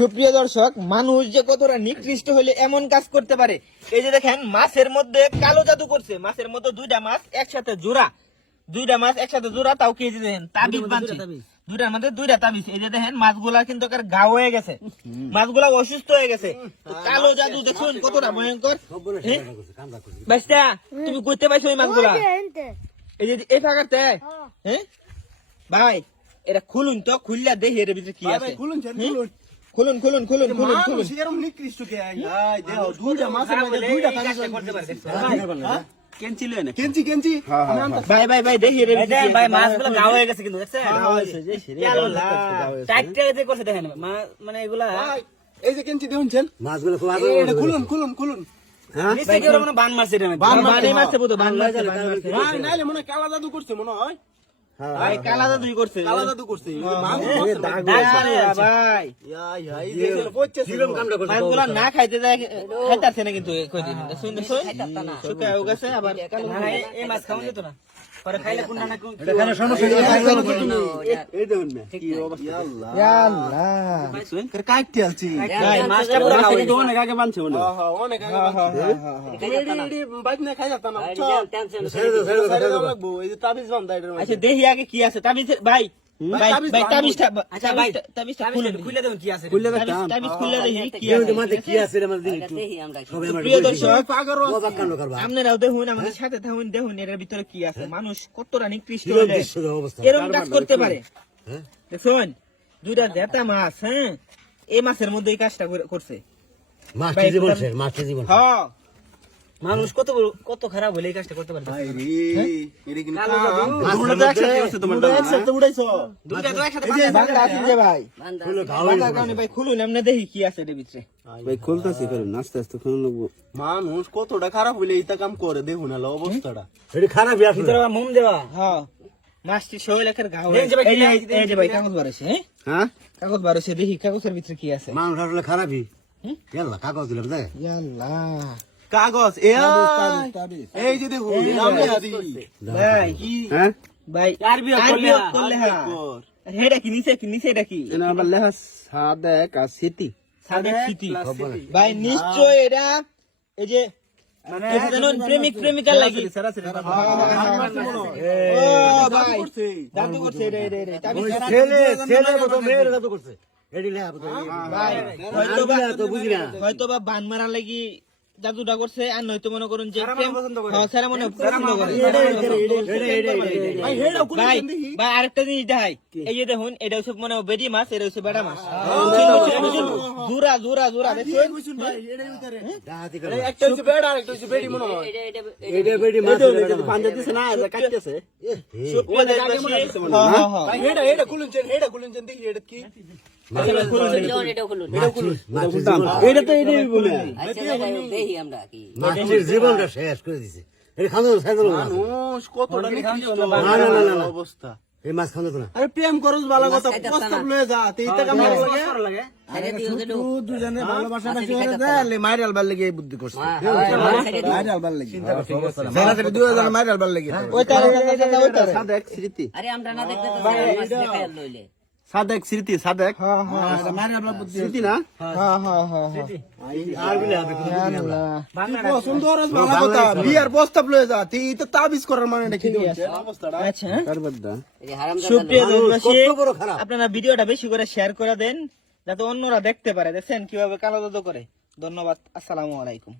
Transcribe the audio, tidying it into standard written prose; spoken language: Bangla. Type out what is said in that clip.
সুপ্রিয় দর্শক, মানুষ যে কতটা নিকৃষ্ট হলে এমন কাজ করতে পারে। এই যে দেখেন, মাছের মধ্যে কালো জাদু করছে। মাছের মধ্যে দুইটা মাছ একসাথে জোড়া, তাও কি দেখেন তাবিজ বাঁধছে, দুইটার মধ্যে দুইটা তাবিজ। এই যে দেখেন, মাছগুলা কিন্তু গা হয়ে গেছে, মাছগুলা অসুস্থ হয়ে গেছে। কালো জাদু দেখুন কতটা ভয়ঙ্কর। বাচ্চা, তুমি করতে পাইছো ওই মাছগুলা? এই যে এই ফাঁকাতে, হ্যাঁ ভাই, এটা খুলুন তো, খুললা দেখি এর ভিতরে কি আছে। খুলুন। ভাই দেখি এর ভিতরে ভাই মাছগুলো গা হয়ে গেছে কিন্তু দেখছেন? টাইট করছে দেখেন, মানে এগুলা এই যে কেঞ্চি দেখুন মাছগুলো খুলুন। হ্যাঁ বান মারছে, নাইলে মনে হয় কালা জাদু করছে মনে হয়। ভাই কালা জাদুই করছে। মাছগুলা না খাইতে যায়, খাইতাছে না কিন্তু কয়দিন শুকায়ও গেছে। আবার এই মাছ খাওয়া যেত না, পরে খাইলে কোন না কোন এই দেখুন না কি অবস্থা। আল্লাহ কাটতে আলছি মাছটা পুরো খাওয়া তো অনেক আগে বানছে মনে হয়। অনেক আগে বাইক না খাই যেত না। ছেড়ে দাও লাগবো। এই যে তাবিজ বান্ধা এটার মধ্যে। আচ্ছা দেখি আগে কি আছে তাবিজ। ভাই তাবিজটা, আচ্ছা ভাই তাবিজটা খুলে দেবেন কি আছে, তাবিজ খুলে দেখি কি আছে। কি আছে এর মধ্যে দেখি আমরা সবাই আমরা প্রিয় দর্শক, কাণ্ড করবা। আপনারাও দেখুন, আমাদের সাথে থাকুন, দেখুন এর ভিতরে কি আছে। মানুষ কতটা নিকৃষ্ট হলে এরকম কাজ করতে পারে। দেখুন দুইটা দেতা মাছ, হ্যাঁ এই মাছের মধ্যে এই কাজটা করছে। মাছটি জীবন হ্যাঁ, মানুষ কত খারাপ হলে এই কাজটা করতে পারে। খুলুন, আমরা দেখি কি আছে এর ভিতরে। ভাই খুলতেছি, আস্তে আস্তে খুলুন লাগবো। মানুষ কতটা খারাপ হইলে এইটা কাম করে দেখুন অবস্থাটা। খারাপ মোম দেওয়া। হ্যাঁ, মাছটি শৈলেখের ঘা হয়ে এই যে ভাই কাগজ বাড়ছে। হ্যাঁ কাগজ বাড়ছে, দেখি কাগজের ভিতরে কি আছে। মানুষ আসলে খারাপই। কাগজ দিলাম দেখ। কাগজ এই যে দেখুন ভাই আরবি করলে হেডা কি নিচে এটা কি আবার লেখা সাদেক আর স্মৃতি। ভাই নিশ্চয় এটা এই যে প্রেমিক প্রেমিকার লাগি জাদু করছে হয়তো বা বান মারা লাগি জাদুটা করছে, আর নয়তো মনে করুন যে সেরা মনে পছন্দ করে। ভাই আরেকটা জিনিস দেখাই, এই যে দেখুন এটা হচ্ছে মনে হয় বেডি মাছ, এটা হচ্ছে বেড়া মাছ। জোড়া জীবনটা শেষ করে দিছে অবস্থা। এই মাছ খাওয়া না প্রেম করস ভালো কথা, প্রস্তাব লয়ে যা লাগে দুজনে ভালোবাসা মাইরাল বার লেগে বুদ্ধি করছে। মাইরাল বার লেগে মাইরাল বার লেগে সাদেক স্মৃতি। সাদেক স্মৃতি সাদেক স্মৃতি না। সুন্দর বিয়ার প্রস্তাব লয়ে যা তুই তো তাবিজ করার মানে আপনারা ভিডিওটা বেশি করে শেয়ার করে দেন, যাতে অন্যরা দেখতে পারে। দেখছেন কিভাবে কালো জাদু করে। ধন্যবাদ, আসসালামু আলাইকুম।